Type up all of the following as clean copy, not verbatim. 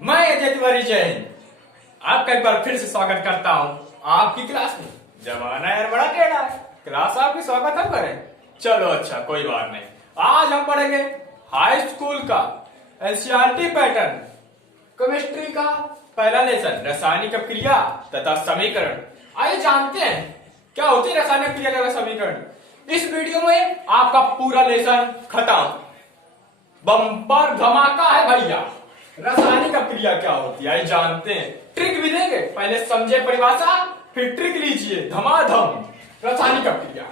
मैं अजय तिवारी जैन आपका एक बार फिर से स्वागत करता हूँ आपकी क्लास में। जमाना यार बड़ा टेढ़ा है, क्लास आपकी स्वागत हम करें। चलो अच्छा कोई बात नहीं। आज हम पढ़ेंगे हाई स्कूल का एनसीईआरटी पैटर्न केमिस्ट्री का पहला लेसन रासायनिक क्रिया तथा समीकरण। आइए जानते हैं क्या होती है रासायनिक क्रिया तथा समीकरण। इस वीडियो में आपका पूरा लेसन खत्म, बम्पर धमाका है भैया। रासायनिक क्रिया क्या होती है जानते हैं, ट्रिक भी देंगे। पहले समझे परिभाषा फिर ट्रिक लीजिए धमाधम। रासायनिक क्रिया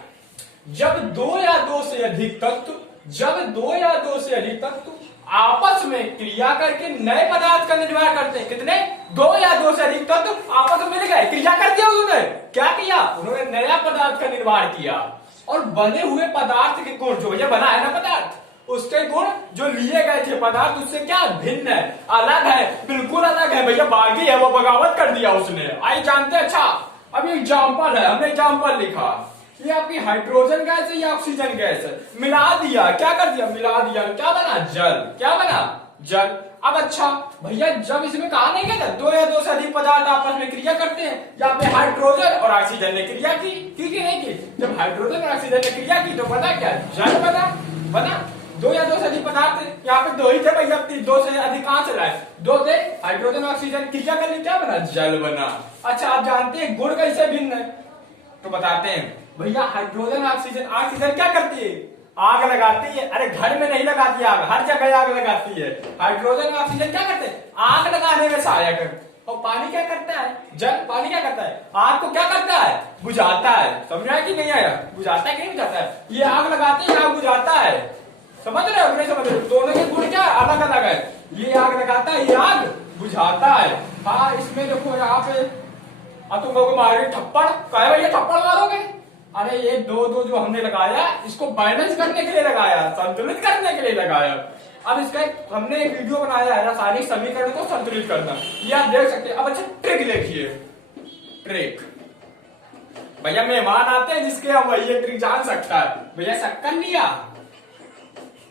जब दो या दो से अधिक तत्व आपस में क्रिया करके नए पदार्थ का निर्माण करते हैं। कितने? दो या दो से अधिक तत्व आपस में मिल गए, क्रिया कर दिया उन्होंने। क्या किया? उन्होंने नया पदार्थ का निर्माण किया और बने हुए पदार्थ के गुण, जो ये बना है ना पदार्थ, उसके गुण जो लिए गए थे पदार्थ उससे क्या भिन्न है, अलग है, बिल्कुल अलग है भैया। बागी है वो, बगावत कर दिया उसने। आई जानते हैं। अच्छा अब एग्जाम्पल है, हमने एग्जाम्पल लिखा, ये आपकी हाइड्रोजन गैस है या ऑक्सीजन गैस है, मिला दिया। क्या कर दिया? मिला दिया। क्या बना? जल। क्या बना? जल। अब अच्छा भैया जब इसमें कहा नहीं गया था दो या दो से अधिक पदार्थ आपस में क्रिया करते हैं, यहाँ पे हाइड्रोजन और ऑक्सीजन ने क्रिया की कि नहीं की? जब हाइड्रोजन और ऑक्सीजन ने क्रिया की तो पता क्या? जल बना। दो या दो से अधिक पदार्थ, यहाँ पे दो ही थे भैया, दो से अधिकांश लाए, दो थे हाइड्रोजन ऑक्सीजन, क्रिया करने क्या बना? जल बना। अच्छा आप जानते हैं गुण कैसे भिन्न है तो बताते हैं भैया। हाइड्रोजन ऑक्सीजन क्या करती है? आग लगाती है। अरे घर में नहीं लगाती आग, हर जगह आग लगाती है। हाइड्रोजन ऑक्सीजन क्या करते हैं? आग लगाने में सहायक। और पानी क्या करता है? जल। पानी क्या करता है? आग को क्या करता है? बुझाता है। समझ आया कि नहीं आया? बुझाता है कि नहीं बुझाता है? ये आग लगाते हैं, आग बुझाता है। समझ रहे हो नहीं समझ रहे? दोनों के गुण क्या अलग अलग है। ये आग लगाता है, ये आग बुझाता है। हाँ इसमें देखो यहाँ पे अब तुम लोग मारे थप्पड़, कहे भैया थप्पड़ मारोगे? अरे ये दो दो जो हमने लगाया इसको बैलेंस करने के लिए लगाया, संतुलित करने के लिए लगाया। अब इसका हमने एक वीडियो बनाया है रासायनिक समीकरण को संतुलित करना, ये आप देख सकते हैं। अब अच्छा ट्रिक देखिए, ट्रिक भैया मेहमान आते हैं जिसके हम ये ट्रिक जान सकता है। भैया शक्कर लिया,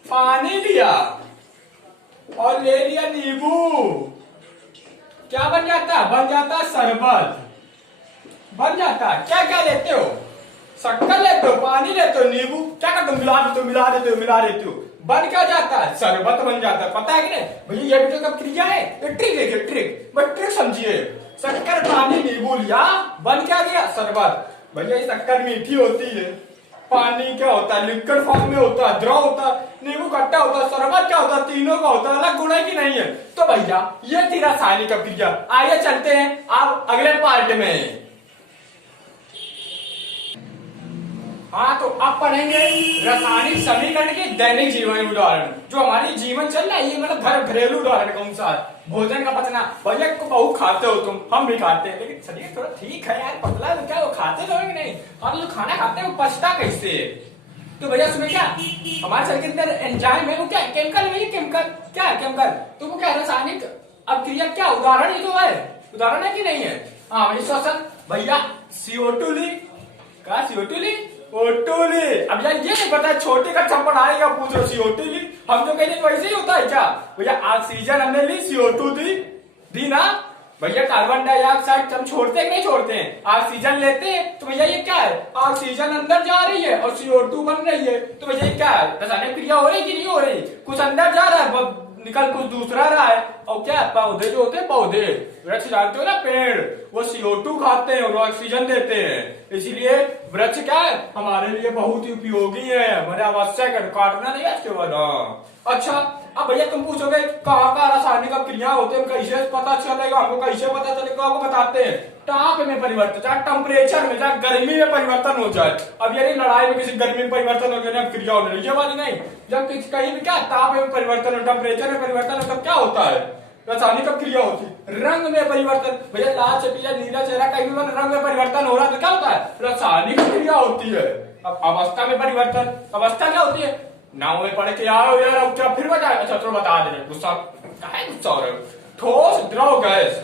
पानी लिया और ले लिया नींबू, क्या बन जाता है? बन जाता है शरबत। बन जाता है। क्या क्या लेते हो? शक्कर लेते हो, पानी लेते हो, नींबू क्या करते हो? मिला देते हो। बन क्या जाता है? शरबत बन जाता है। पता है कि नहीं भैया? ये भी तो क्रिया है। ये ट्रिक देखिए, ट्रिक बट ट्रिक समझिए। शक्कर पानी नींबू लिया, बन क्या गया? शरबत। भैया ये शक्कर मीठी होती है, पानी क्या होता है? लिक्विड फॉर्म में होता है, द्रव होता है, नींबू खट्टा होता है, शरबत क्या होता है? तीनों का होता है, अलग गुण है कि नहीं है? तो भैया ये थी रासायनिक क्रिया। आइए चलते हैं अब अगले पार्ट में। हाँ तो अब पढ़ेंगे रासायनिक समीकरण के दैनिक जीवन उदाहरण, जो हमारी जीवन चल रहा है। ये मतलब घरेलू उदाहरण कौन सा है? भोजन का पचना। भैया को बहुत खाते हो तुम, हम भी खाते हैं, लेकिन शरीर थोड़ा ठीक है यार, पतला है, क्या वो खाते तो नहीं? और जो खाना खाते हैं वो पचता कैसे? तो भैया उसमें क्या हमारे शरीर के अंदर एंजाइम है, वो क्या केमिकल है? केमिकल क्या है? केमिकल तो वो क्या रासायनिक अब क्रिया क्या उदाहरण ही तो है, उदाहरण है कि नहीं है? हाँ भाई श्वसन। भैया CO2 ली, क्या CO2 ली? O2 ली। अब यार ये नहीं पता छोटे का चंपड़ आएगा पूछ रहे CO2 ली, हम जो कहते वैसे ही होता है क्या? भैया ऑक्सीजन हमने ली, CO2 दी ना भैया। कार्बन डाइऑक्साइड हम छोड़ते हैं नहीं छोड़ते हैं? ऑक्सीजन लेते हैं तो भैया ये क्या है? ऑक्सीजन अंदर जा रही है और CO2 बन रही है, तो भैया ये क्या है? रासायनिक क्रिया हो रही कि नहीं हो रही? कुछ अंदर जा रहा है, निकल कुछ दूसरा रहा है। और क्या पौधे जो होते हैं, पौधे वृक्ष जानते हो ना, पेड़, वो CO2 खाते हैं और ऑक्सीजन देते हैं। इसलिए वृक्ष क्या है? हमारे लिए बहुत ही उपयोगी है, हमारे आवश्यक है, काटना नहीं है इसके बाद। अच्छा अब भैया तुम पूछोगे कहाँ का रासायनिक क्रिया होते हैं, कैसे पता चलेगा? हमको कैसे पता चलेगा? आपको बताते हैं। ताप में परिवर्तन, चाहे टेम्परेचर में, चाहे गर्मी में परिवर्तन हो जाए। अब यानी लड़ाई में किसी गर्मी में परिवर्तन हो गया, क्रिया हो रही है वाली नहीं। जब कहीं भी क्या ताप में परिवर्तन हो, टेम्परेचर में परिवर्तन हो, तब क्या होता है? रासायनिक क्रिया होती है। रंग में परिवर्तन, भैया लाल से पीला, नीला चेहरा, कहीं भी रंग में परिवर्तन हो रहा है तो क्या होता है? रासायनिक क्रिया होती है। अब अवस्था में परिवर्तन, अवस्था क्या होती है? नाव में पढ़ के आओ यार, अब क्या फिर बताए? अच्छा चलो बता दे रहे, गुस्सा काहे गुस्सा हो रहे हो? ठोस, द्रव, गैस।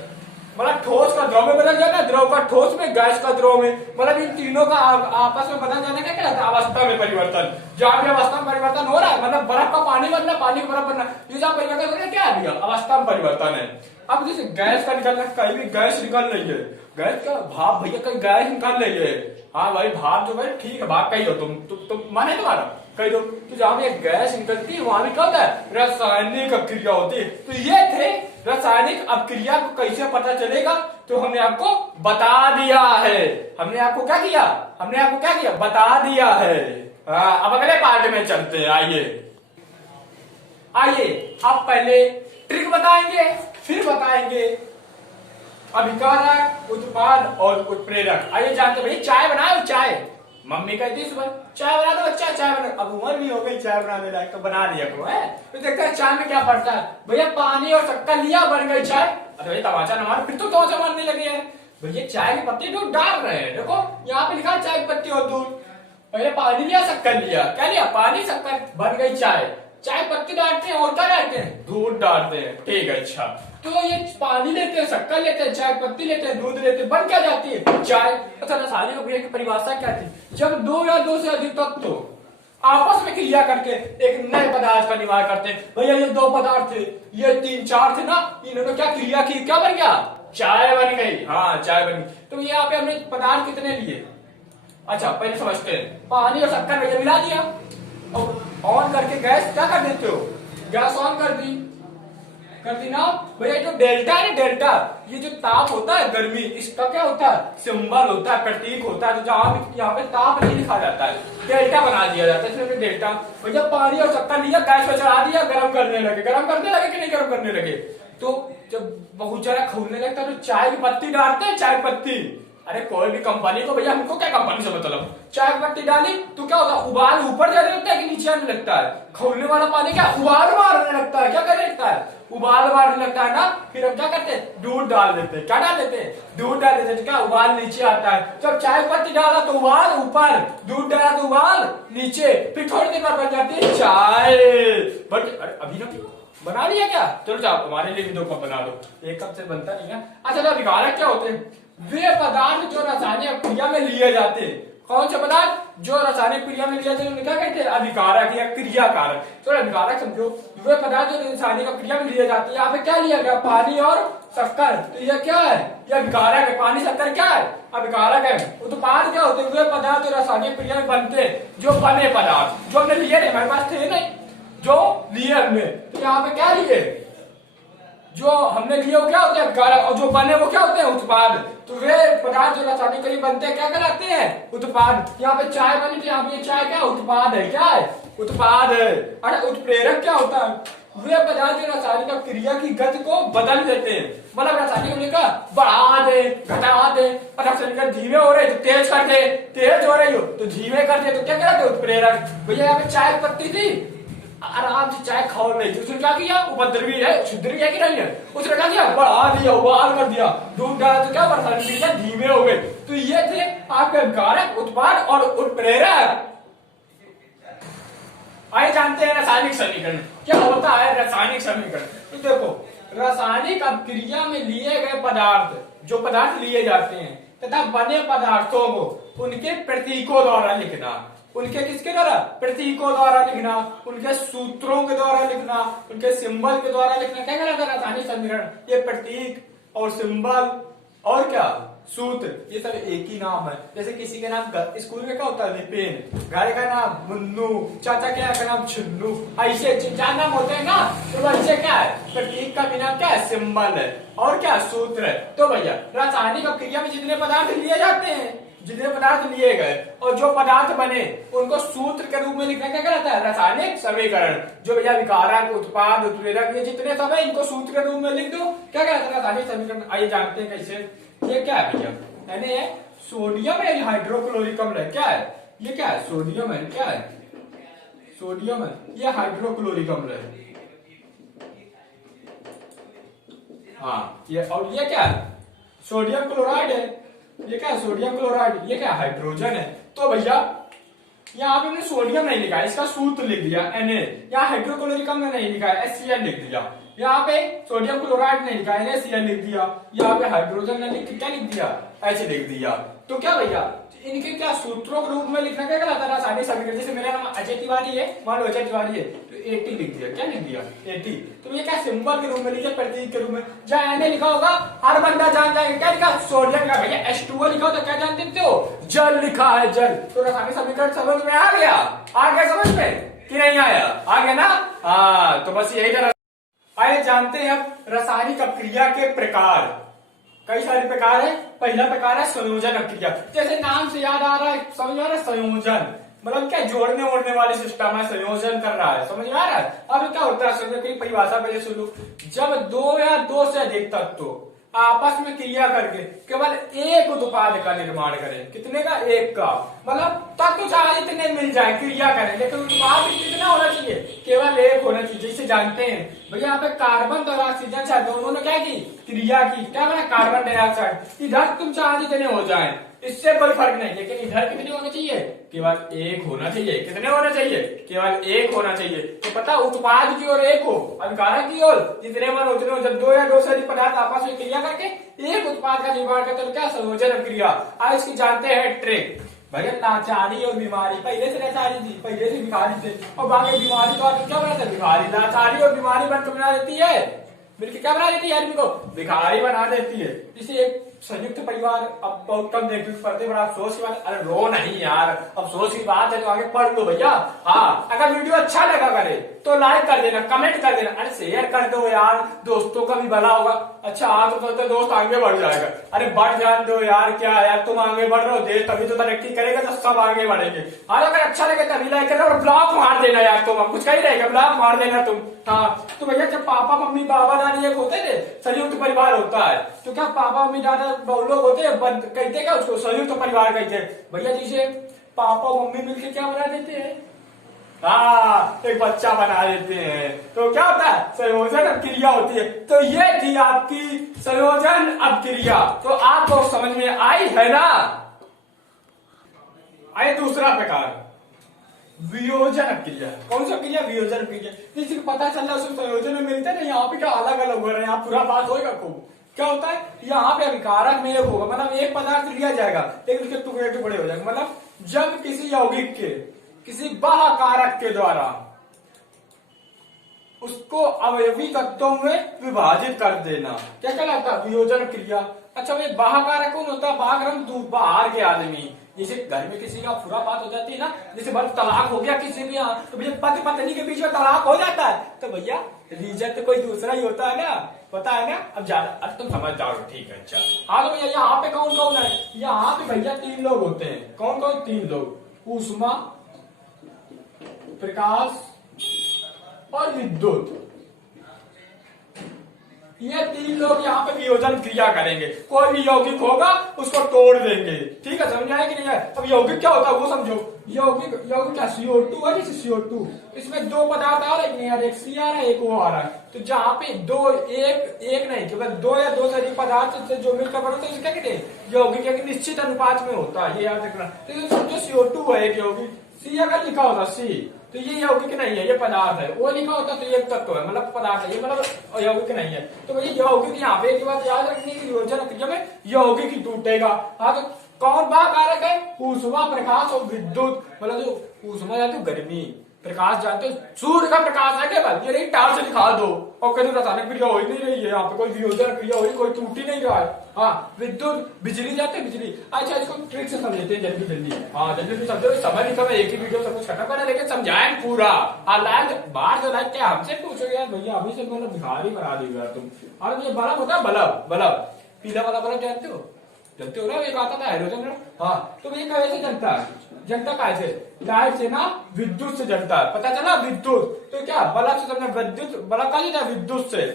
मतलब ठोस का द्रव में बदल जाना, द्रव का ठोस में, गैस का द्रव में, मतलब इन तीनों का आपस में बदल जाना क्या कहलाता है? अवस्था में परिवर्तन। जहां भी अवस्था में परिवर्तन हो रहा है, मतलब बर्फ का पानी बनना, पानी का बर्फ बनना, ये जहां परिवर्तन हो रहा है क्या है भैया? अवस्था में परिवर्तन है। अब जैसे गैस का निकलना, कहीं भी गैस निकल रही है, गैस का भाप भैया, कहीं गैस निकल रही है, हाँ भाई भाप जो है ठीक है, भाप कही हो तुम माने तुम्हारा कही दो, तो जहां भी गैस निकलती है वहां भी क्या होता है? रासायनिक अभिक्रिया होती है। तो ये थे रासायनिक अभिक्रिया को कैसे पता चलेगा, तो हमने आपको बता दिया है। हमने आपको क्या किया? हमने आपको क्या किया? बता दिया है। अब अगले पार्ट में चलते हैं। आइए अब पहले ट्रिक बताएंगे, फिर बताएंगे अभिकारक, उत्पाद और उत्प्रेरक। आइए जानते भाई, चाय बनाए? चाय मम्मी कहती सुबह चाय बना दो बच्चा, चाय बना। अब उम्र भी हो गई चाय बनाने लायक, तो बना लिया करो है। तो देखते हैं चाय में क्या पड़ता है। भैया पानी और शक्कर लिया, बन गई चाय। अरे भैया तमाचा न मारो, फिर तो तमाचा मारने लगे हैं। भैया चाय की पत्ती दूध डाल रहे हैं, देखो यहाँ पे लिखा है चाय की पत्ती और दूध। भैया पानी लिया, शक्कर लिया, क्या लिया? पानी शक्कर, बन गई चाय। चाय पत्ती डालते हैं और क्या डालते हैं? दूध डालते हैं, ठीक है। अच्छा, तो ये पानी लेते हैं, शक्कर लेते हैं, चाय पत्ती लेते हैं, दूध लेते हैं, बन क्या जाती है? चाय। अच्छा, रासायनिक अभिक्रिया की परिभाषा क्या थी? जब दो या दो से अधिक तत्व आपस में क्रिया करके एक नए पदार्थ का निर्माण करते हैं। भैया ये दो पदार्थ थे, ये तीन चार थे ना, इन्होंने क्या क्रिया की, क्या बन गया? चाय बन गई। हाँ चाय बन गई। तो यहाँ पे हमने पदार्थ कितने लिए? अच्छा पहले समझते हैं। पानी और शक्कर भैया मिला दिया, और ऑन करके गैस क्या कर देते हो? गैस ऑन कर दी ना भैया। जो डेल्टा है ना, डेल्टा, ये जो ताप होता है, गर्मी, इसका क्या होता है? सिंबल होता है, प्रतीक होता है। तो जहां भी यहाँ पे ताप नहीं लिखा जाता है, डेल्टा बना दिया जाता है, इसलिए डेल्टा। भैया पानी और शक्कर लिया, गैस पे चढ़ा दिया, गर्म करने लगे। गर्म करने लगे कि नहीं गर्म करने लगे? तो जब बहुत ज्यादा खौलने लगता है तो चाय की पत्ती डालते हैं, चाय पत्ती। अरे कोई भी कंपनी को, भैया हमको क्या कंपनी से मतलब? चाय पत्ती डाली तो क्या होता है? उबाल ऊपर जाने लगता है कि नीचे आने लगता है? खौलने वाला पानी क्या उबाल मारने लगता है? क्या करने लगता है? उबाल मारने लगता है ना। फिर हम क्या करते हैं? दूध डाल देते हैं। क्या डाल देते हैं? दूध डाल देते हैं। क्या उबाल नीचे आता है? जब चाय पत्ती डाला तो उबाल ऊपर, दूध डाला तो उबाल नीचे, फिर थोड़ी देर बाद बन जाती है चाय। बट अभी ना बना लिया क्या? चलो जाओ तुम्हारे लिए भी 2 कप बना दो, 1 कप से बनता नहीं है। अच्छा, तो अभिकारक क्या होते हैं? वे पदार्थ जो रासायनिक क्रिया में लिए जाते हैं। कौन से पदार्थ जो रासायनिक क्रिया में लिए जाते हैं उन्हें क्या कहते हैं? अभिकारक या क्रियाकारक। तो अभिकारक समझो, वे पदार्थ जो रासायनिक क्रिया में लिए जाते हैं। यहाँ पे क्या लिया गया? पानी और शक्कर। तो यह क्या है? यह अभिकारक है। पानी शक्कर क्या है? अभिकारक है। उत्पाद क्या होते हैं? वे पदार्थ जो रासायनिक क्रिया में बनते हैं, जो बने पदार्थ, जो हमने लिए नहीं, हमारे पास थे नहीं, जो लिए हमने। तो यहाँ पे क्या लिए? जो हमने लिए वो क्या होते हैं? अभिकारक। और जो बने वो क्या होते हैं? उत्पाद। तो वे पदार्थ जो रासायनिक क्रिया बनते हैं क्या कहलाते हैं? उत्पाद। यहाँ पे चाय बनी थी, यहाँ पे चाय क्या? उत्पाद है। क्या है? उत्पाद है। अरे उत्प्रेरक क्या होता है? वे पदार्थ जो रासायनिक क्रिया की गति को बदल देते हैं, मतलब रासायनिक क्रिया का बढ़ा दे, घटा दे। रासायनिक धीमे हो रहे तो तेज कर दे, तेज हो रही हो तो धीमे कर दे, तो क्या कहते हैं? उत्प्रेरक। भैया यहाँ पे चाय पत्ती थी, आराम से चाय खौल रही थी, उसने क्या किया? उपद्रवी है, क्षुद्र है कि नहीं है? उसने क्या किया? बढ़ा दिया, उबाल कर दिया, दूध डाला तो क्या? रासायनिक क्रिया धीमे हो गए। तो ये थे आपके अभिकारक, उत्पाद और उत्प्रेरक। आइए जानते हैं रासायनिक समीकरण क्या होता है। रासायनिक समीकरण तो देखो, रासायनिक अभिक्रिया में लिए गए पदार्थ, जो पदार्थ लिए जाते हैं तथा बने पदार्थों को उनके प्रतीकों द्वारा लिखना। उनके किसके द्वारा? प्रतीकों द्वारा लिखना, उनके सूत्रों के द्वारा लिखना, उनके सिंबल के द्वारा लिखना। क्या कहलाता है रासायनिक समीकरण? ये प्रतीक और सिंबल और क्या सूत्र, ये सब एक ही नाम है। जैसे किसी के नाम स्कूल में क्या होता है? विपिन, घर का नाम मुन्नू, चाचा के का नाम छुन्नू, ऐसे 4 नाम होते हैं ना। तो ऐसे क्या है? प्रतीक का भी नाम क्या है? सिंबल है। और क्या? सूत्र है। तो भैया रासायनिक अभिक्रिया में जितने पदार्थ लिए जाते हैं, जितने पदार्थ लिए गए और जो पदार्थ बने, उनको सूत्र के रूप में लिखना क्या कहलाता है? रासायनिक समीकरण। जो भैया विकारक, उत्पाद, उत्प्रेरक, ये जितने सब है, इनको सूत्र के रूप में लिख दो, क्या कहलाता है? रासायनिक समीकरण। आइए जानते हैं कैसे। ये क्या है भैया? यानी है सोडियम है, हाइड्रोक्लोरिक अम्ल है। क्या है? ये क्या है? सोडियम है। क्या है? सोडियम है। ये हाइड्रोक्लोरिक अम्ल है। हाँ, ये और ये क्या है? सोडियम क्लोराइड है। ये क्या है? Sodium chloride. ये क्या? हाइड्रोजन है। तो भैया यहाँ पे हमने सोडियम नहीं लिखा है, इसका सूत्र लिख दिया Na। यहाँ हाइड्रोक्लोरिक अम्ल नहीं लिखा है, HCl लिख दिया। यहाँ पे सोडियम क्लोराइड नहीं लिखा है, NaCl लिख दिया। यहाँ पे हाइड्रोजन ने लिख के क्या लिख दिया, H लिख दिया। तो क्या भैया इनके क्या सूत्रों के रूप में लिखना क्या कहलाता है, रासायनिक समीकरण। जैसे मेरा नाम अजय तिवारी है, मान लो अजय तिवारी है, तो 80 लिख दिया। क्या लिख दिया, 80। तो ये क्या सिंबल के रूप में लिखे, प्रतीक के रूप में। जहाँ Na लिखा होगा हर बंदा जान जाएगा क्या लिखा, सोडियम का। भैया H2O लिखा हो तो क्या जान देते हो, जल लिखा है, जल। तो रासायनिक समीकरण समझ में आ गया, आ गया समझ में कि नहीं आया, आ गया ना। हाँ, तो बस यही तरह। आइए जानते हैं अब रासायनिक अपक्रिया के प्रकार। कई सारे प्रकार है। पहला प्रकार है संयोजन अपक्रिया। जैसे नाम से याद आ रहा है, समझ आ रहा है, संयोजन मतलब क्या, जोड़ने ओढ़ने वाली सिस्टम है, संयोजन कर रहा है, समझ में आ रहा है। अब क्या होता है संयोजन की परिभाषा पहले सुन लो। जब दो या दो से अधिक तत्व आपस में क्रिया करके केवल एक उत्पाद का निर्माण करें। कितने का, एक का। मतलब तत्व चाहे जितने मिल जाए क्रिया करें, लेकिन उत्पाद कितना होना चाहिए, केवल एक होना चाहिए। जिसे जानते हैं भैया यहाँ पे कार्बन और ऑक्सीजन चाहे दोनों ने क्या की, क्रिया की। क्या बना, कार्बन डाइऑक्साइड। इधर तुम चाहे जितने हो जाए, इससे कोई फर्क नहीं, लेकिन इधर कितने होने चाहिए, केवल एक होना चाहिए। कितने होना चाहिए, केवल एक होना चाहिए। तो पता उत्पाद की ओर एक हो, अभिकारक की ओर जितने मन उतने हो। जब दो या दो से अधिक पदार्थ आपस में क्रिया करके एक उत्पाद का निर्माण करते तो क्या, संयोजन क्रिया। आज इसकी जानते हैं ट्रिक। भैया लाचारी और बीमारी, पहले से लाचारी थी, पहले से बीमारी थे, और बाकी बीमारी तो क्या बनाता है, बीमारी। लाचारी और बीमारी बना देती है, मिलकर क्या बना देती है आदमी को, भिखारी बना देती है। इसे एक संयुक्त परिवार, अब बहुत कम देखने को पड़ते, बड़ा अफसोस की बात। अरे रो नहीं यार, अफसोस की बात है तो आगे पढ़ लो भैया। हाँ, अगर वीडियो अच्छा लगा करे तो लाइक कर देना, कमेंट कर देना, अरे शेयर कर दो यार, दोस्तों का भी भला होगा। अच्छा हाँ, तो दोस्त आगे बढ़ जाएगा। अरे बढ़ जान दो यार, क्या यार तुम आगे बढ़ रहे हो, देश तभी तो तरक्की करेगा, तो सब आगे बढ़ेंगे। और अगर अच्छा लगे तभी लाइक करना, और ब्लॉक मार देना यार, तुम कुछ कहीं रहेगा, ब्लॉक मार देना तुम। हाँ, तो भैया जब पापा मम्मी बाबा दादी एक होते थे, संयुक्त परिवार होता है, तो क्या पापा मम्मी दादा लोग होते हैं, कहते क्या उसको, संयुक्त परिवार कहते हैं भैया। जिसे पापा मम्मी मिलकर क्या बना देते हैं, हाँ, एक बच्चा बना देते हैं। तो क्या होता है, संयोजन अपक्रिया होती है। तो ये थी आपकी संयोजन अपक्रिया। तो आपको समझ में आई है ना। आइए दूसरा प्रकार, वियोजन अपक्रिया। कौन सा क्रिया, वियोजन अपक्रिया। किसी को पता चल रहा है उसको संयोजन में मिलते ना, यहाँ पे क्या अलग अलग हो रहा है, यहाँ पूरा बात होगा खूब। क्या होता है, यहाँ पे अभिकारक में एक होगा, मतलब एक पदार्थ लिया जाएगा लेकिन उसके टुकड़े टुकड़े हो जाएंगे। मतलब जब किसी यौगिक के किसी बाह्य कारक के द्वारा उसको अवयवी तत्वों में विभाजित कर देना, क्या कहलाता है, वियोजन क्रिया। अच्छा भाई, बाह्य कारक कौन होता है, बाहर के आदमी। जैसे घर में किसी का खुरापात हो जाती है ना, जैसे बस तलाक हो गया किसी भी यहाँ, तो भैया पति पत्नी के बीच में तलाक हो जाता है, तो भैया रीजन तो कोई दूसरा ही होता है ना, पता है ना। अब ज्यादा, अब तुम समझ जाओ, ठीक है। अच्छा हाँ, तो भैया यहाँ पे कौन कौन है, यहाँ पे भैया 3 लोग होते हैं। कौन कौन, 3 लोग, ऊष्मा, प्रकाश और विद्युत। ये 3 लोग यहाँ पे वियोजन क्रिया करेंगे। कोई भी यौगिक होगा उसको तोड़ देंगे, ठीक है, समझ आया कि नहीं है। अब यौगिक क्या होता है वो समझो। यौगिक क्या, CO2 है, जैसे CO2, इसमें 2 पदार्थ आ रहे हैं, नहीं आ रहे, एक C आ रहा है, एक O आ रहा है। तो जहाँ पे एक नहीं, केवल 2 या 2 से अधिक पदार्थ से जो मिलकर बना, तो क्या कहते हैं, यौगिक एक निश्चित अनुपात में होता है, ये याद रखना। तो समझो CO2 है एक यौगिक, C अगर लिखा होता C, तो ये यौगिक नहीं है, ये पदार्थ है। वो लिखा होता तो ये तत्व है, मतलब पदार्थ है, ये मतलब यौगिक नहीं है। तो भाई यौगिक यहाँ पे एक बात याद रखनी है, वियोजन क्रिया में यौगिक ही टूटेगा। हाँ, तो कौन बाह्य कारक है, ऊष्मा, प्रकाश और विद्युत। मतलब जो ऊष्मा जानते हो, गर्मी, प्रकाश जानते हो, सूर्य का प्रकाश है केवल, ये नहीं टार से दिखा दो और कहीं रासायनिक क्रिया हो ही नहीं रही है, यहाँ पे कोई वियोजन क्रिया हो रही, कोई टूट ही नहीं रहा है। हाँ, विद्युत, बिजली जानते हैं, बिजली। अच्छा, इसको ट्रिक से समझ लेते हैं जल्दी जल्दी। हाँ, जल्दी समझो, समझ नहीं समझ, एक ही वीडियो सब कुछ खत्म करना, लेकिन समझाएं पूरा। हाँ, लाइक बाहर जो लाइक क्या हमसे पूछो यार, भैया अभी से मतलब भिखारी बना देगा तुम। और ये बल्ब होता है, बल्ब पीला वाला बल्ब जानते हो ना, एक आता था हाइड्रोजन। हाँ, तो ये कैसे जलता है, जनता कैसे, लाइट से ना, विद्युत से जलता है, पता चला, विद्युत। तो क्या बल्ब से समझना, विद्युत, बल्ब का देता है, विद्युत से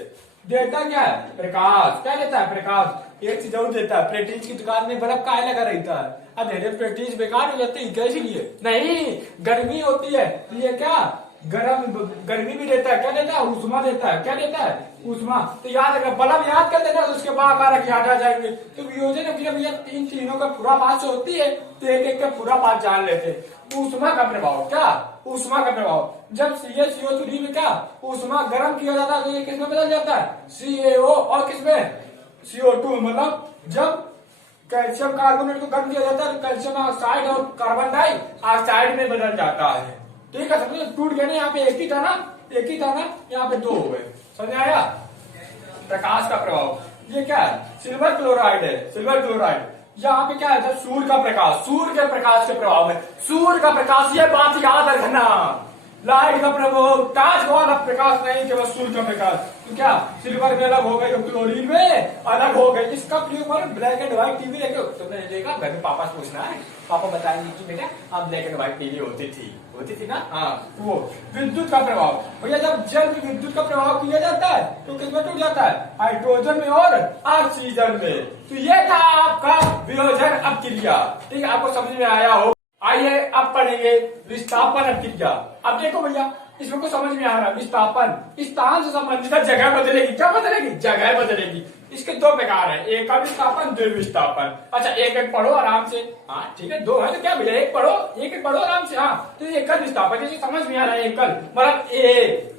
देता क्या है, प्रकाश। क्या देता है, प्रकाश। एक चीज और देता है, प्रेस्टीज की दुकान में बल्ब काहे लगा रहता है, अंधेरे प्रेस्टीज बेकार हो जाती है, कैसे लिए, नहीं, गर्मी होती है, ये क्या, गर्मी भी देता है, क्या देता है, ऊष्मा देता है, क्या देता है, ऊष्मा। तो याद रखना, बल्ब याद कर देना, तो उसके बाह्य कारक याद आ जाएंगे। तो वियोजन क्रिया भैया इन तीनों का पूरा पास होती है, तो एक एक का पूरा पास जान लेते हैं। ऊष्मा का प्रभाव। क्या? ऊष्मा का प्रभाव। जब CaCO3 में क्या ऊष्मा गर्म किया जाता है तो ये किसमें बदल जाता है? CaO और किसमें? CO2। मतलब जब कैल्शियम कार्बोनेट को गर्म किया जाता है तो कैल्शियम ऑक्साइड और कार्बन डाइऑक्साइड में बदल जाता है। ठीक है, समझे? टूट गया ना, यहाँ पे एक ही था ना, यहाँ पे दो हो गए। समझ आया? प्रकाश का प्रभाव। ये क्या है? सिल्वर क्लोराइड है, सिल्वर क्लोराइड। यहाँ पे क्या है? जब सूर्य के प्रकाश के प्रभाव में, सूर्य का प्रकाश, ये बात याद रखना, लाइट का प्रभाव, ताज वाला प्रकाश नहीं, केवल सूर्य का प्रकाश। तो क्या सिल्वर में अलग हो गए तो क्लोरीन में अलग हो गए। इसका प्रयोग ब्लैक एंड व्हाइट टीवी लेके तुमने देखा? घर में पापा से पूछना है, पापा बताएंगे कि बेटा हम ब्लैक एंड व्हाइट टीवी होती थी ना। हाँ, वो विद्युत का प्रभाव। भैया जब जल में विद्युत का प्रभाव किया जाता है तो किसमें टूट जाता है? हाइड्रोजन में और ऑक्सीजन में। तो ये था आपका वियोजन अपक्रिया। ठीक है, आपको समझ में आया हो? आइए अब पढ़ेंगे विस्थापन अपक्रिया। अब देखो भैया, इसमें को समझ में आ रहा है, विस्थापन स्थान से संबंधित जगह बदलेगी। क्या बदलेगी? जगह बदलेगी। इसके दो प्रकार है, एक का विस्थापन, द्वि विस्थापन। अच्छा, एक एक पढ़ो आराम से। हाँ ठीक है, दो है तो क्या भैया, एक पढ़ो आराम से। हाँ, तो एकल विस्थापन जैसे समझ में आ रहा है, एकल मतलब ए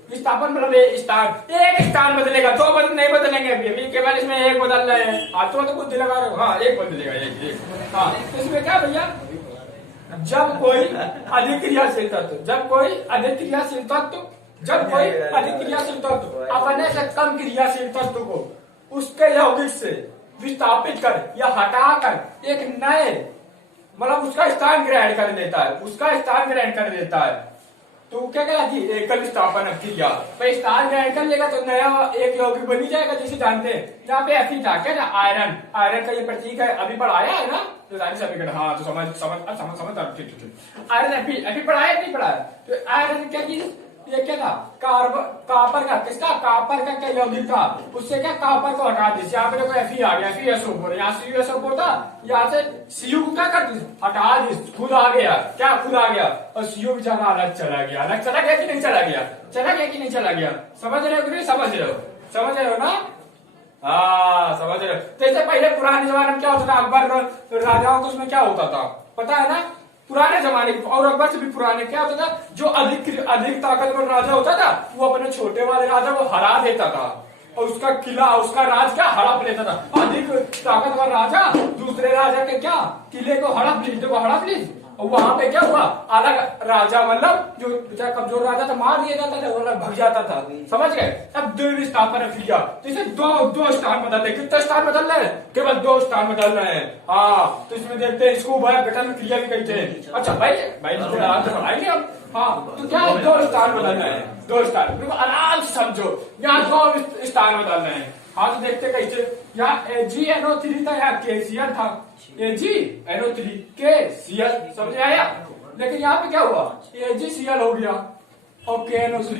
विस्थापन मतलब एक स्थान बदलेगा, दो बदल नहीं बदलेंगे अभी केवल इसमें एक बदल रहे हैं। हाथ तो बुद्धि लगा रहे हो। हाँ, एक बदलेगा, एक। हाँ, तो इसमें क्या भैया, जब कोई अधिक क्रियाशील तत्व अपने से कम क्रियाशील तत्व को उसके यौगिक से विस्थापित कर या हटाकर एक नए मतलब उसका स्थान ग्रहण कर लेता है, तो क्या कहलाती है? एकल विस्थापन अपक्रिया। भाई स्थान ग्रहण कर लेगा तो नया एक यौगिक बनी जाएगा। जैसे जानते हैं यहाँ पे Fe था, क्या था? आयरन का ये प्रतीक है, अभी पढ़ाया है ना तो सभी। हाँ, तो समझ ठीक। आयरन Fe पढ़ाया नहीं पढ़ाया? तो आयरन क्या चीज, ये क्या था? कापर का, किसका? कापर का क्या यौगिक था? उससे क्या कापर को हटा दी। यहाँ पे देखो Fe आ गया, FeSO4, यहाँ CuSO4 था, यहाँ से Cu क्या कर दी? हटा दी, खुद आ गया। क्या? खुद आ गया। और Cu बेचारा अलग चला गया कि नहीं चला गया? समझ रहे हो कि नहीं समझ रहे हो ना? हाँ, समझ रहे हो। जैसे पहले पुराने जमाने में क्या होता था, अकबर राजाओं को उसमें क्या होता था पता है ना? पुराने जमाने की और अकबर से भी पुराने क्या होता था, जो अधिक ताकतवर राजा होता था वो अपने छोटे वाले राजा को हरा देता था और उसका किला, उसका राज क्या हड़प लेता था। अधिक ताकतवर राजा दूसरे राजा के क्या किले को हड़प ली। और वहां पे क्या हुआ, अलग राजा मतलब जो कमजोर राजा था मार दिया जाता था, वो अलग भग जाता था। समझ गए? अब द्वि विस्थापन अपक्रिया, जैसे दो स्थान बदल रहे। कितने स्थान बदल रहे हैं? केवल 2 स्थान बदल रहे हैं। हाँ, तो इसमें देखते हैं, इसको गठन क्रिया भी कहते हैं। अच्छा भाई पढ़ाएंगे हम। हाँ, तो क्या है? 2 स्थान बदल रहे हैं, 2 स्थान। आराम से समझो, यहाँ 2 स्थान बदल रहे हैं। हाँ, तो देखते कैसे। यहाँ AgNO3 था, यहाँ KCl था। AgNO3 KCl, समझ आया? लेकिन यहाँ पे क्या हुआ? AgCl हो गया और KNO3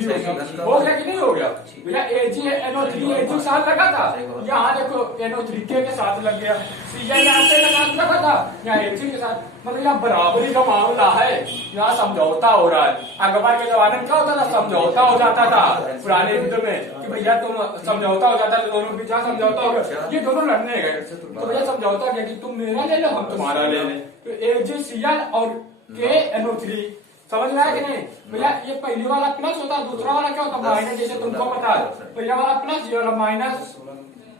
हो गया कि नहीं हो गया? भैया AgNO3 एक जो साथ लगा था, यहाँ देखो NO3 के साथ लग गया। Cl यहाँ से लगा था, यहाँ Ag के साथ। मतलब यहाँ बराबरी का मामला है, यहाँ समझौता हो रहा है। अकबर के जमाने में क्या होता था? समझौता हो जाता था पुराने युद्ध में कि भैया तुम समझौता हो जाता है, दोनों के बीच समझौता हो गया, ये दोनों लड़ने गए तो भैया समझौता किया कि तुम मेरा ले लो, हम तुम्हारा ले लें। तो AgCl और KNO3 समझ में आया कि नहीं? भैया ये पहले वाला प्लस होता है, दूसरा वाला क्या होता है? माइनस। जैसे तुमको पता है पहला वाला प्लस, ये वाला माइनस।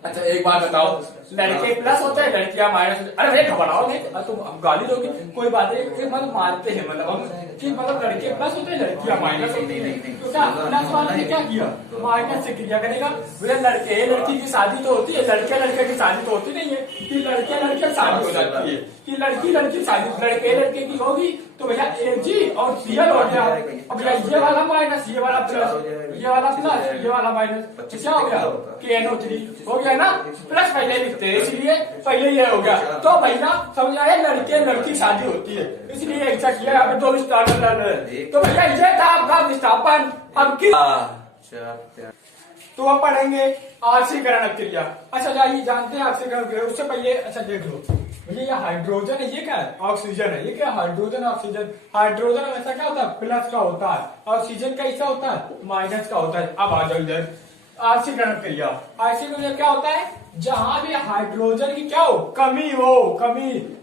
अच्छा एक बात बताओ, लड़के प्लस होते हैं, लड़कियां माइनस। अरे भाई घबराओ नहीं, तुम गाली दोगे, कोई बात नहीं। मतलब मानते हैं मतलब हम कि मतलब लड़के प्लस होते हैं, लड़कियां माइनस होती है। तो क्या प्लस वाले ने क्या किया? माइनस से क्रिया करेगा। भैया लड़के लड़की की शादी तो होती है, लड़के की शादी तो होती नहीं है कि लड़के शादी हो जाती है कि लड़की शादी लड़के की होगी। तो भैया Ag और Cl हो गया। अब भैया ये वाला माइनस, ये वाला प्लस, ये वाला प्लस, ये वाला माइनस, क्या हो गया? KNO3 हो गया ना? प्लस पहले लिखते हैं इसलिए पहले ये हो गया। तो भैया समझ आया, लड़की शादी होती है इसलिए ऐसा किया। यहाँ पे 2 विस्थापन बदल रहे हैं। तो भैया ये था आपका विस्थापन। अब की तो अब पढ़ेंगे ऑक्सीकरण अपक्रिया। अच्छा जाइए, जानते हैं ऑक्सीकरण अपक्रिया। उससे पहले अच्छा देख लो भैया, ये हाइड्रोजन है, ये क्या है? ऑक्सीजन है। ये क्या? Hydrogen oxygen. हाइड्रोजन हमेशा क्या होता है? प्लस का होता है। ऑक्सीजन कैसा होता है? माइनस का होता है। अब आ जाओ इधर, ऑक्सीकरण क्रिया। ऑक्सीकरण क्या होता है? जहां भी हाइड्रोजन की क्या हो? कमी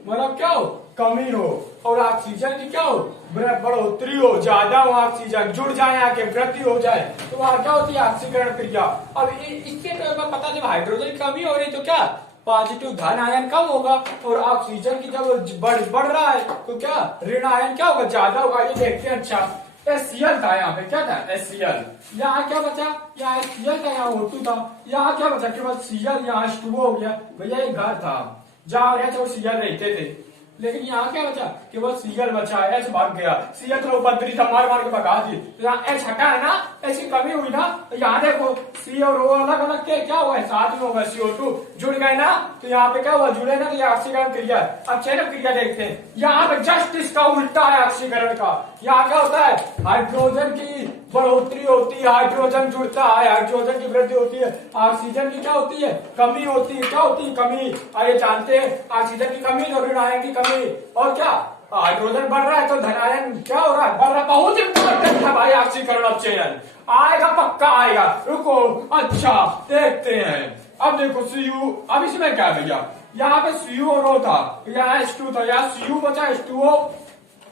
मतलब क्या हो? कमी हो और ऑक्सीजन की क्या हो, बढ़ोतरी हो, ज्यादा हो, ऑक्सीजन जुड़ जाए, आके वृद्धि हो जाए, तो वहां क्या होती है ऑक्सीकरण क्रिया। अब इससे पता जब हाइड्रोजन की कमी हो रही तो क्या पॉजिटिव धन आयन कम होगा और ऑक्सीजन की जब बढ़ रहा है तो क्या ऋण आयन क्या होगा, ज्यादा होगा। ये देखते हैं। अच्छा HCl था यहाँ पे, क्या था HCl, यहाँ क्या बचा, यहाँ HCl था, यहाँ O2 था, यहाँ क्या बचा केवल Cl, यहाँ H2O हो गया। भैया एक घर था जहाँ Cl रहते थे, लेकिन यहाँ क्या बचा केवल Cl बचा, H भाग गया, Cl तो उपद्रवी था, मार मार के भगा दी, तो यहाँ H हटा है ना, H की कमी हुई ना, तो यहाँ देखो C और O अलग अलग के क्या हुआ है, साथ में होगा CO2 जुड़ गए ना, तो यहाँ पे क्या हुआ जुड़े ना, तो ये ऑक्सीकरण क्रिया है। अब चयन क्रिया देखते हैं, यहाँ पे जस्ट इसका उल्टा है ऑक्सीकरण का। यहाँ क्या होता है हाइड्रोजन की बढ़ोतरी होती है, हाइड्रोजन जुड़ता है, हाइड्रोजन की वृद्धि होती है, ऑक्सीजन की क्या होती है कमी होती है। क्या होती है कमी, आइए जानते हैं। ऑक्सीजन की कमी तो ऋण आयन की कमी, और क्या हाइड्रोजन बढ़ रहा है तो धन आयन क्या हो रहा है बढ़ रहा है। बहुत इंपॉर्टेंट है भाई ऑक्सीकरण। अब चयन आएगा पक्का आएगा, रुको अच्छा देखते हैं। अब देखो Cu, अब इसमें क्या है भैया, यहाँ पे Cu और O था, यहाँ H2 था, यहाँ Cu बचा H2O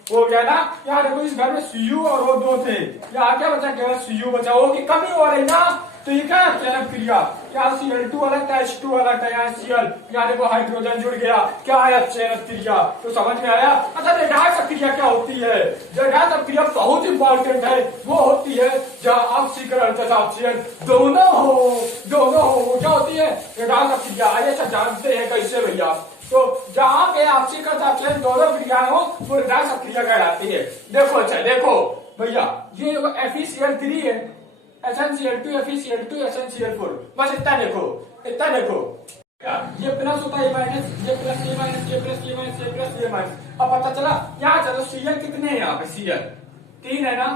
हो गया ना। यहाँ देखो इस घर में Cu और O2 थे, यहाँ क्या बचा केवल Cu बचा, O की कमी हो रही ना, तो ये क्या चयन क्रिया, यहाँ Cl2 अलग था, H2 अलग था, यहाँ Cl, यहाँ देखो हाइड्रोजन जुड़ गया, क्या है चयन क्रिया, तो समझ में आया। अच्छा रेडाक्स क्रिया क्या होती है, रेडाक्स क्रिया बहुत इंपॉर्टेंट है, वो होती है जहाँ ऑक्सीकरण तथा ऑक्सीजन दोनों हो, वो क्या होती है रेडाक्स क्रिया। आइए अच्छा जानते हैं कैसे भैया। तो जहाँ पे ऑक्सीकरण तथा ऑक्सीजन दोनों क्रियाएं हो वो रेडाक्स क्रिया कहलाती है। देखो अच्छा देखो भैया, ये FeCl3 है, SnCl2 FeCl2 SnCl4, बस इतना देखो, इतना देखो, ये प्लस होता है माइनस, ये प्लस ये माइनस, ये प्लस ये माइनस, ये प्लस ये माइनस। अब पता चला यहाँ चलो Cl कितने हैं, यहाँ पे Cl 3 है ना,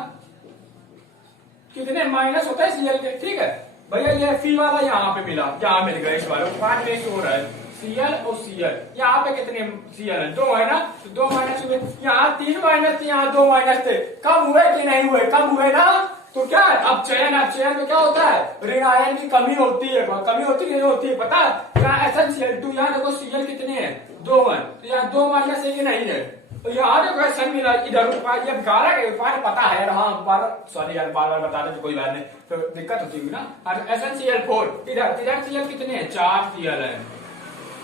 कितने माइनस होता है Cl के, ठीक है भैया। ये Fe वाला यहाँ पे मिला, यहाँ मिल गया इस वाले पांच में हो रहा है Cl और Cl, यहाँ पे कितने Cl है 2 है ना, तो 2 माइनस हुए, यहाँ 3 माइनस थे, यहाँ 2 माइनस थे, कम हुए कि नहीं हुए, कम हुए ना। तो क्या है अब चयन में क्या होता है ऋण आयन की कमी होती है, कमी होती नहीं होती है पता। यहाँ SnCl2, यहाँ देखो Cl कितने हैं 2 है, तो यहाँ 2 माइनस है कि नहीं है, तो यहाँ देखो SN मिला इधर, ये 11 पता है हाँ, सॉरी यार बार बार बता रहे तो कोई बात नहीं, तो दिक्कत होती है ना। SnCl4 इधर Cl कितने हैं 4 Cl है,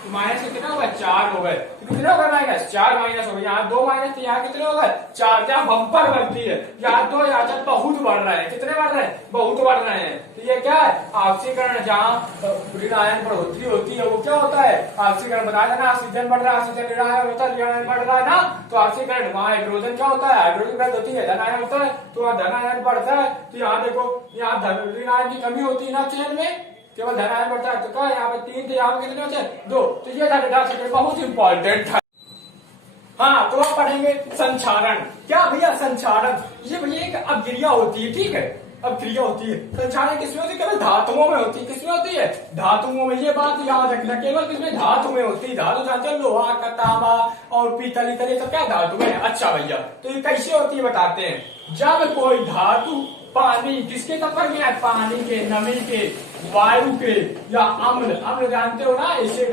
तो माइनस कितना होगा 4 हो गए, तो कितने होगा माइनस 4 माइनस हो गए, यहाँ 2 माइनस, यहाँ कितने हो गए 4, क्या बम्पर बढ़ती है, यहाँ 2 यहाँ 4 बहुत बढ़ रहे हैं, कितने बढ़ रहे हैं बहुत बढ़ रहे हैं। तो ये क्या है ऑक्सीकरण, जहाँ ऋण आयन बढ़ोतरी होती है वो क्या होता है ऑक्सीकरण। बता देना ऑक्सीजन बढ़ रहा है, ऑक्सीजन ऋण आयन होता है, ऋण आयन बढ़ रहा है ना, तो ऑक्सीकरण। वहाँ हाइड्रोजन क्या होता है हाइड्रोजन वृद्धि होती है, धन आयन होता है, तो वहाँ धन आयन बढ़ता है। तो यहाँ देखो यहाँ ऋण आयन की कमी होती है ना चयन में, केवल धन आयन बढ़ता है, तो क्या यहाँ पे 3 थे, यहाँ पे कितने बचे 2, तो ये था रेडाक्स क्रिया, बहुत इंपॉर्टेंट था। हाँ तो अब पढ़ेंगे संक्षारण। क्या भैया संक्षारण, ये भैया एक अभिक्रिया होती है, ठीक है अभिक्रिया होती है। संक्षारण किसमें होती है, केवल धातुओं में होती है, किसमें होती है धातुओं में, ये बात याद रखना, केवल किसमें धातु में होती है। धातु जानते हैं लोहा का, तांबा और पीतल, ये सब क्या धातु में है। अच्छा भैया तो ये कैसे होती है बताते हैं। जब कोई धातु पानी किसके संपर्क में है, पानी के, नमी के, वायु के या अम्ल जानते हो ना एसिड,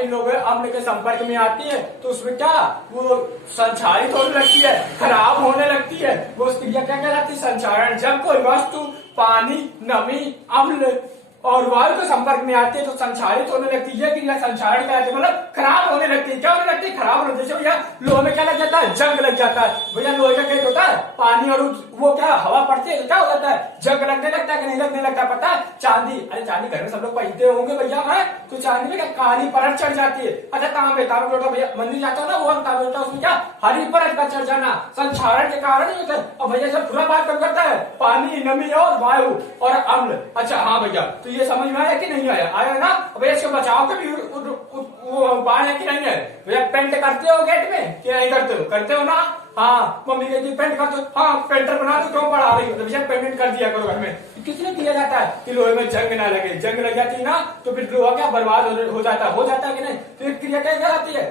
इन लोगों अम्ल के संपर्क में आती है तो उसमें क्या वो संक्षारित होने लगती है, खराब होने लगती है। वो उस क्रिया क्या कहलाती है संक्षारण। जब कोई वस्तु पानी, नमी, अम्ल और वायु के संपर्क में आती है तो संक्षारित होने लगती है, क्रिया संक्षारण कहलाती है, मतलब खराब होने लगती है। क्या होने लगती है खराब होने, जैसे भैया लोहे में क्या लग जाता है जंग लग जाता है। भैया लोहे का क्या होता है पानी और वो क्या हवा पड़ती है तो क्या हो जाता है जंग लगने लगता है कि नहीं लगने लगता पता है। चांदी, अरे चांदी घर में सब लोग पहनते होंगे भैया है, तो चांदी में क्या काली परत चढ़ जाती है। अच्छा तांबे लोटा भैया मंदिर जाता है ना वो तांबे लोटा, उसमें क्या हरी परत का चढ़ जाना संक्षारण के कारण ही होता है। और भैया जब पूरा बात कब करता है पानी, नमी और वायु और अम्ल। अच्छा हाँ भैया तो ये समझ में आया कि नहीं आया, आया ना। भैया इसके बचाव के भी वो उपाय है कि नहीं है। भैया पेंट करते हो गेट में कि नहीं करते हो, करते हो ना। हाँ मम्मी कहती है पेंट करते हो, हाँ पेंटर बना दो, क्यों पढ़ा रही हो, तो भैया पेंट कर दिया करो घर में। किसने किया जाता है कि लोहे में जंग ना लगे, जंग लग जाती है ना तो फिर लोहा क्या बर्बाद हो जाता है कि नहीं। तो क्रिया क्या कहलाती है